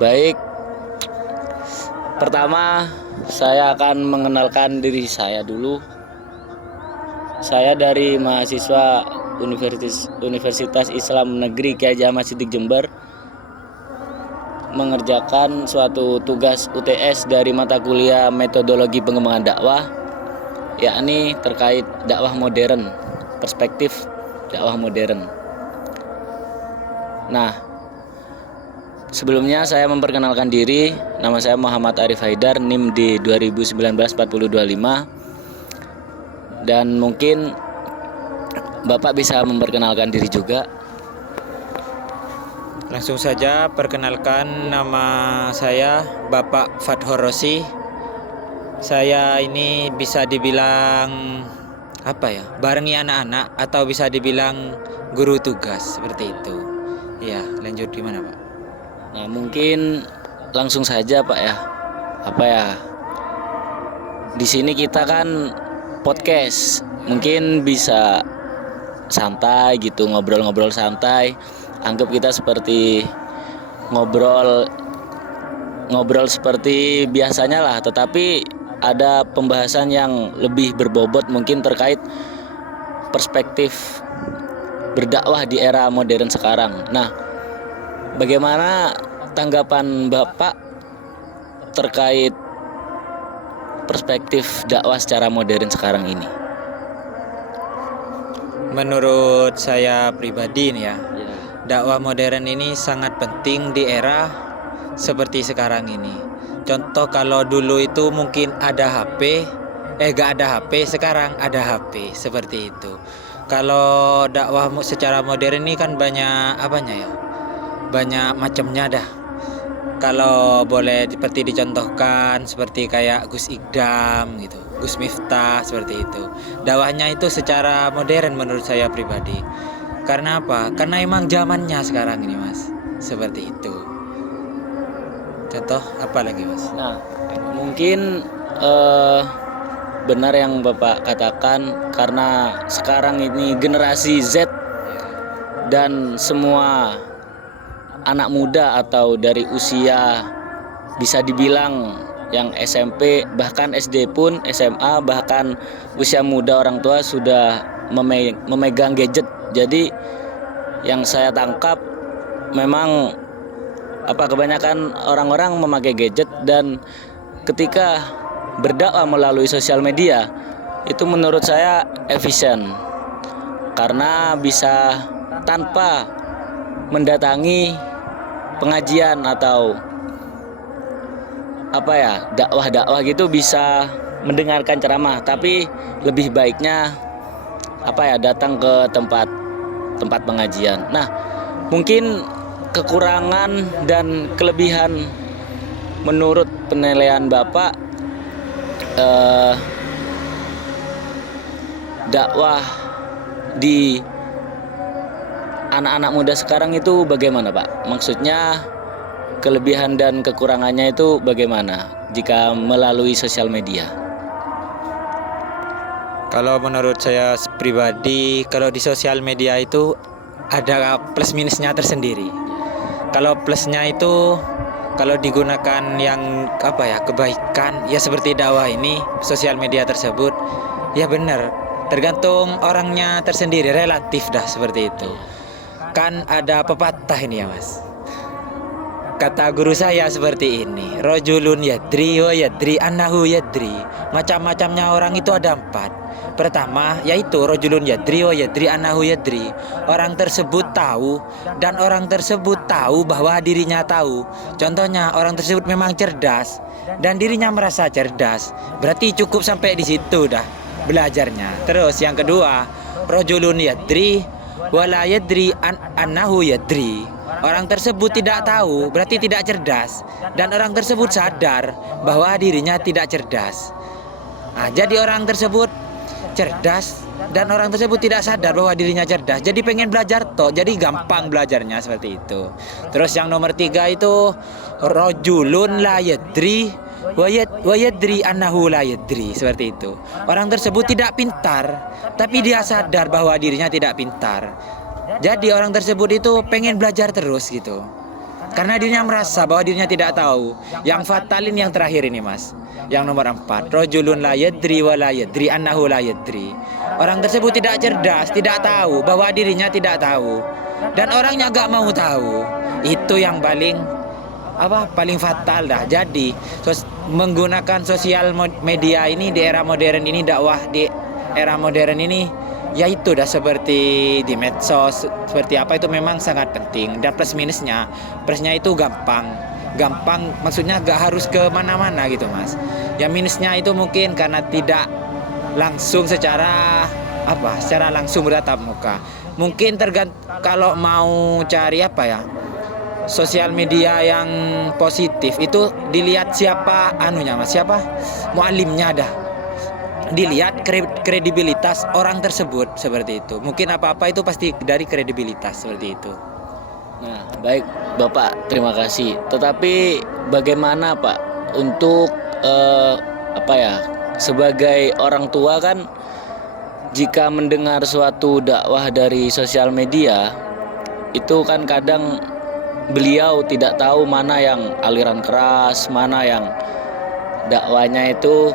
Baik, pertama saya akan mengenalkan diri saya dulu. Saya dari mahasiswa Universitas Islam Negeri Kiai Haji Ahmad Siddiq Jember, mengerjakan suatu tugas UTS dari mata kuliah metodologi pengembangan dakwah, yakni terkait dakwah modern, perspektif dakwah modern. Nah, sebelumnya saya memperkenalkan diri. Nama saya Muhammad Arif Haidar, NIM di 2019-4025. Dan mungkin Bapak bisa memperkenalkan diri juga. Langsung saja perkenalkan, nama saya Bapak Fathur Rosi. Saya ini bisa dibilang barengi anak-anak atau bisa dibilang guru tugas seperti itu. Ya, lanjut gimana, Pak? Nah, mungkin langsung saja Pak ya. Di sini kita kan podcast, mungkin bisa santai gitu, ngobrol-ngobrol santai. Anggap kita seperti ngobrol seperti biasanya lah, tetapi ada pembahasan yang lebih berbobot mungkin terkait perspektif berdakwah di era modern sekarang. Nah, bagaimana tanggapan Bapak terkait perspektif dakwah secara modern sekarang ini? Menurut saya pribadi nih ya, dakwah modern ini sangat penting di era seperti sekarang ini. Contoh, kalau dulu itu mungkin ada HP, gak ada HP, sekarang ada HP, seperti itu. Kalau dakwah secara modern ini kan banyak banyak macamnya dah. Kalau boleh seperti dicontohkan seperti kayak Gus Ikdam gitu, Gus Miftah, seperti itu. Dakwahnya itu secara modern menurut saya pribadi. Karena apa? Karena emang zamannya sekarang ini, Mas. Seperti itu. Contoh apa lagi, Mas? Nah, mungkin benar yang Bapak katakan, karena sekarang ini generasi Z dan semua anak muda atau dari usia bisa dibilang yang SMP, bahkan SD pun, SMA, bahkan usia muda, orang tua sudah memegang gadget. Jadi yang saya tangkap memang kebanyakan orang-orang memakai gadget, dan ketika berdakwah melalui sosial media itu menurut saya efisien, karena bisa tanpa mendatangi pengajian atau dakwah gitu, bisa mendengarkan ceramah, tapi lebih baiknya datang ke tempat pengajian. Nah, mungkin kekurangan dan kelebihan menurut penilaian Bapak dakwah di anak-anak muda sekarang itu bagaimana, Pak? Maksudnya kelebihan dan kekurangannya itu bagaimana jika melalui sosial media? Kalau menurut saya pribadi, kalau di sosial media itu ada plus minusnya tersendiri. Kalau plusnya itu kalau digunakan yang kebaikan, ya seperti dakwah ini, sosial media tersebut, ya benar, tergantung orangnya tersendiri, relatif dah seperti itu. Kan ada pepatah ini ya, Mas. Kata guru saya seperti ini, rojulun yadri wa yadri annahu yadri. Macam-macamnya orang itu ada 4. Pertama yaitu rojulun yadri wa yadri annahu yadri. Orang tersebut tahu, dan orang tersebut tahu bahwa dirinya tahu. Contohnya, orang tersebut memang cerdas dan dirinya merasa cerdas. Berarti cukup sampai di situ dah belajarnya. Terus yang kedua, rojulun yadri wala yadri annahu yadri. Orang tersebut tidak tahu, berarti tidak cerdas, dan orang tersebut sadar bahwa dirinya tidak cerdas. Nah, jadi orang tersebut cerdas dan orang tersebut tidak sadar bahwa dirinya cerdas. Jadi pengen belajar toh, jadi gampang belajarnya seperti itu. Terus yang nomor 3 itu rojulun la yadri wa yadri annahu la yadri, seperti itu. Orang tersebut tidak pintar, tapi dia sadar bahwa dirinya tidak pintar. Jadi orang tersebut itu pengen belajar terus gitu. karena dirinya merasa bahwa dirinya tidak tahu. Yang fatal ini yang terakhir ini, Mas. Yang nomor 4, rajulun la yadri wa la yadri annahu la yadri. Orang tersebut tidak cerdas, tidak tahu bahwa dirinya tidak tahu, dan orangnya gak mau tahu. Itu yang paling fatal dah. Jadi menggunakan sosial media ini di era modern ini, dakwah di era modern ini, ya itu dah seperti di medsos, seperti apa, itu memang sangat penting. Dan plusnya itu gampang maksudnya gak harus ke mana-mana gitu, Mas. Ya minusnya itu mungkin karena tidak langsung secara langsung bertatap muka. Mungkin kalau mau cari sosial media yang positif itu dilihat siapa siapa mualimnya dah. Dilihat kredibilitas orang tersebut, seperti itu. Mungkin apa-apa itu pasti dari kredibilitas, seperti itu. Nah, baik Bapak, terima kasih. Tetapi bagaimana Pak untuk sebagai orang tua kan, jika mendengar suatu dakwah dari sosial media itu kan kadang beliau tidak tahu mana yang aliran keras, mana yang dakwanya itu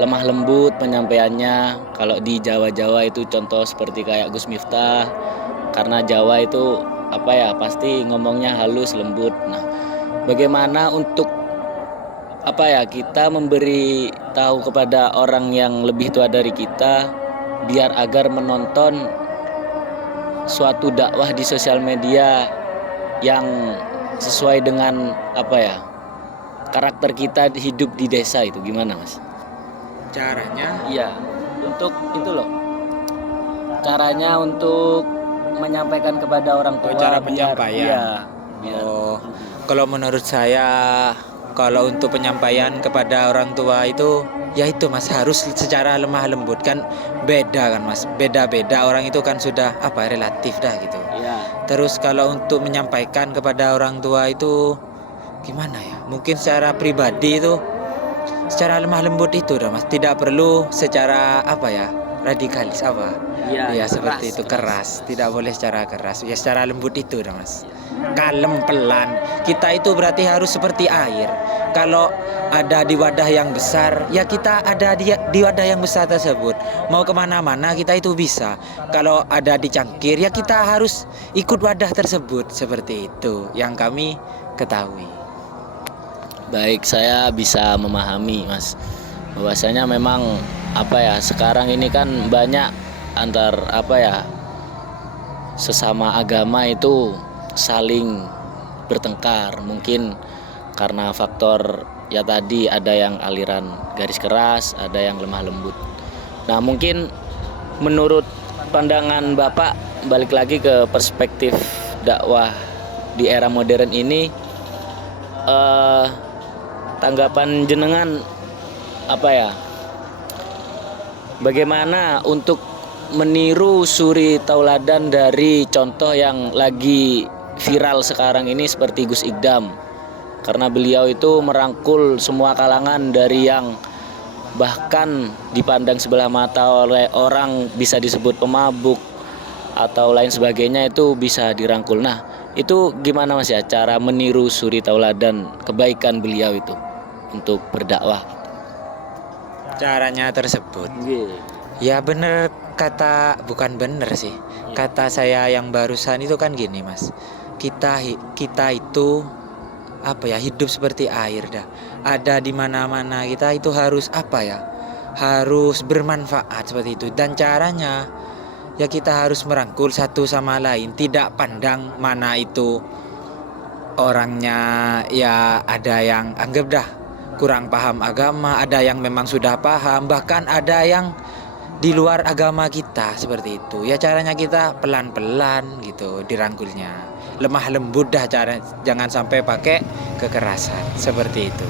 lemah lembut penyampaiannya. Kalau di Jawa itu contoh seperti kayak Gus Miftah, karena Jawa itu pasti ngomongnya halus lembut. Nah, bagaimana untuk kita memberi tahu kepada orang yang lebih tua dari kita biar agar menonton suatu dakwah di sosial media yang sesuai dengan karakter kita hidup di desa, itu gimana, Mas? Caranya? Iya, untuk itu loh. Caranya untuk menyampaikan kepada orang tua. Cara penyampaian. Kalau menurut saya, kalau untuk penyampaian kepada orang tua itu, ya itu, Mas, harus secara lemah lembut. Kan beda kan, Mas, beda-beda orang itu kan sudah relatif dah gitu. Iya. Terus kalau untuk menyampaikan kepada orang tua itu gimana ya, mungkin secara pribadi itu secara lemah lembut itu dah, Mas, tidak perlu secara radikalis ya seperti itu, keras. Tidak boleh secara keras, ya secara lembut itu dah, Mas. Kalem, pelan. Kita itu berarti harus seperti air. Kalau ada di wadah yang besar, ya kita ada di wadah yang besar tersebut. Mau kemana-mana kita itu bisa. Kalau ada di cangkir, ya kita harus ikut wadah tersebut. Seperti itu yang kami ketahui. Baik, saya bisa memahami, Mas, bahwasanya memang sekarang ini kan banyak sesama agama itu saling bertengkar, mungkin karena faktor ya tadi, ada yang aliran garis keras, ada yang lemah lembut. Nah, mungkin menurut pandangan Bapak, balik lagi ke perspektif dakwah di era modern ini, tanggapan jenengan bagaimana untuk meniru suri tauladan dari contoh yang lagi viral sekarang ini seperti Gus Ikdam, karena beliau itu merangkul semua kalangan, dari yang bahkan dipandang sebelah mata oleh orang bisa disebut pemabuk atau lain sebagainya, itu bisa dirangkul. Nah, itu gimana, Mas, ya, cara meniru suri tauladan kebaikan beliau itu untuk berdakwah? Caranya tersebut ya bener, bukan bener sih, kata saya yang barusan itu kan gini, Mas. Kita itu hidup seperti air dah. Ada di mana-mana, kita itu harus harus bermanfaat seperti itu. Dan caranya ya kita harus merangkul satu sama lain, tidak pandang mana itu orangnya. Ya ada yang anggap dah kurang paham agama, ada yang memang sudah paham, bahkan ada yang di luar agama kita, seperti itu. Ya caranya kita pelan-pelan gitu dirangkulnya, lemah lembut dah, cara jangan sampai pakai kekerasan, seperti itu.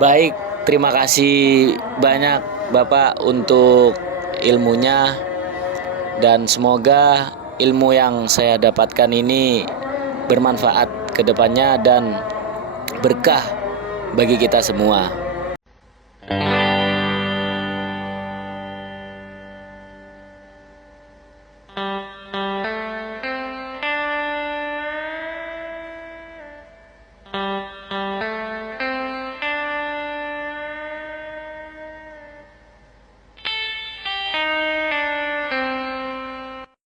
Baik, terima kasih banyak Bapak untuk ilmunya, dan semoga ilmu yang saya dapatkan ini bermanfaat ke depannya dan berkah bagi kita semua.